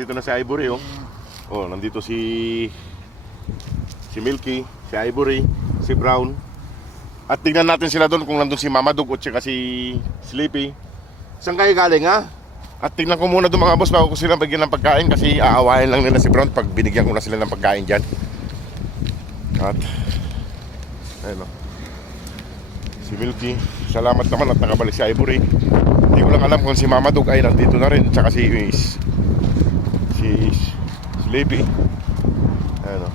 nandito na si Ivory, oh. Oh, nandito si Milky, si Ivory, si Brown. At tignan natin sila doon kung nandun si Mamadug o tsaka si Sleepy. Saan kayo galing, ha? At tignan ko muna doon mga boss bago ko sila bigyan ng pagkain kasi aawahin lang nila si Brown pag binigyan ko na sila ng pagkain dyan. At ayun, oh. Si Milky, salamat naman at nakabalik si Ivory. Hindi ko lang alam kung si Mamadug ay nandito na rin, tsaka si Sleepy. Ayun, oh.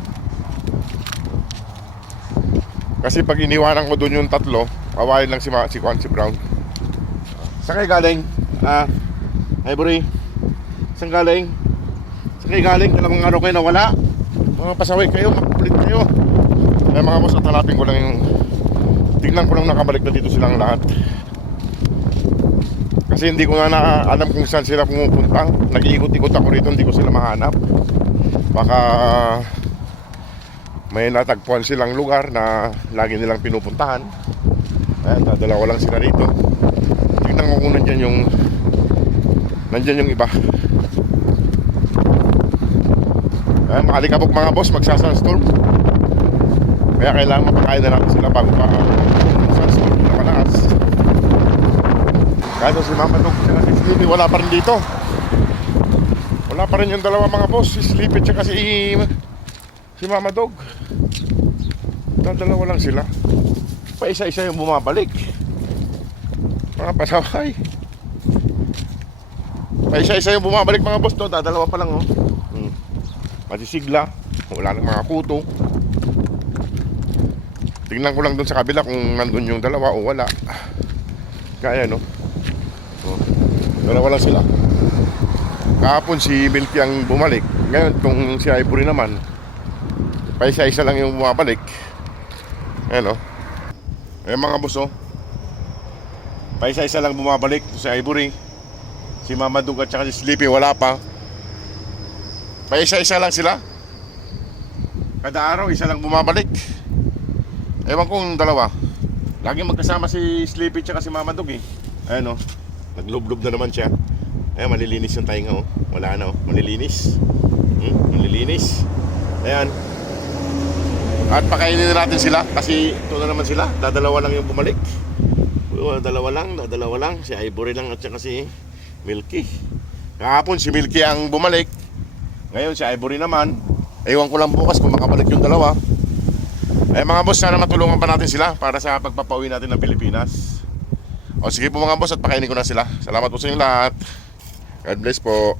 Kasi pag iniwanan ko doon yung tatlo, awayin lang si Brown. Saan kayo galing? Ivory, saan galing? Saan kayo galing? Dalawang araw kayo nawala. Mga pasaway kayo, makulit kayo. Kaya mga boss, at hanapin ko lang yung tingnan ko lang nakabalik na dito silang lahat. Kasi hindi ko nga alam kung saan sila pumupunta. Nag-iikot-ikot ako rito, hindi ko sila mahanap. Baka may natagpuan silang lugar na lagi nilang pinupuntahan. Ayan, dalawa lang sila rito. Tingnan ko kung nandyan yung iba. Ayan, makalikabok mga boss, magsasandstorm. Kaya kailangan mapakain na natin sila bago pa sunstorm na malakas. Kahit si Mamadug at si Sleepy wala pa rin dito. Wala pa rin yung dalawa mga boss, si Sleepy at si Mamadug. Dalawa lang sila. Pa isa-isa yung bumabalik. Mga pasaway. Pa isa-isa yung bumabalik mga boss to. Dalawa pa lang, oh. Pati sigla. Wala nang mga kuto. Tingnan ko lang doon sa kabila kung nandun yung dalawa o wala. Kaya no. Oh, dalawa lang sila. Kahapon si Milky ang bumalik. Ngayon kung si Ivory naman, pa isa-isa lang yung bumabalik. Ayan, oh. Ayan mga boss, oh. Pa isa-isa lang bumabalik. Si Ivory, si Mamadug at saka si Sleepy wala pa. Pa isa-isa lang sila. Kada araw isa lang bumabalik. Ewan ko yung dalawa. Laging magkasama si Sleepy tsaka si Mamadug, eh. Ayan, oh. Naglublob na naman siya. Ayan, malilinis yung tainga, oh. Wala na, oh. Malilinis. Malilinis. Ayan. At pakainin na natin sila kasi ito na naman sila. Dadalawa lang yung bumalik. Dadalawa lang. Si Ivory lang at saka si Milky. Kahapon si Milky ang bumalik. Ngayon si Ivory naman. Ewan ko lang bukas kung makabalik yung dalawa. Mga boss, sana matulungan pa natin sila para sa pagpapauwi natin ng Pilipinas. O sige po mga boss, at pakainin ko na sila. Salamat po sa inyo lahat. God bless po.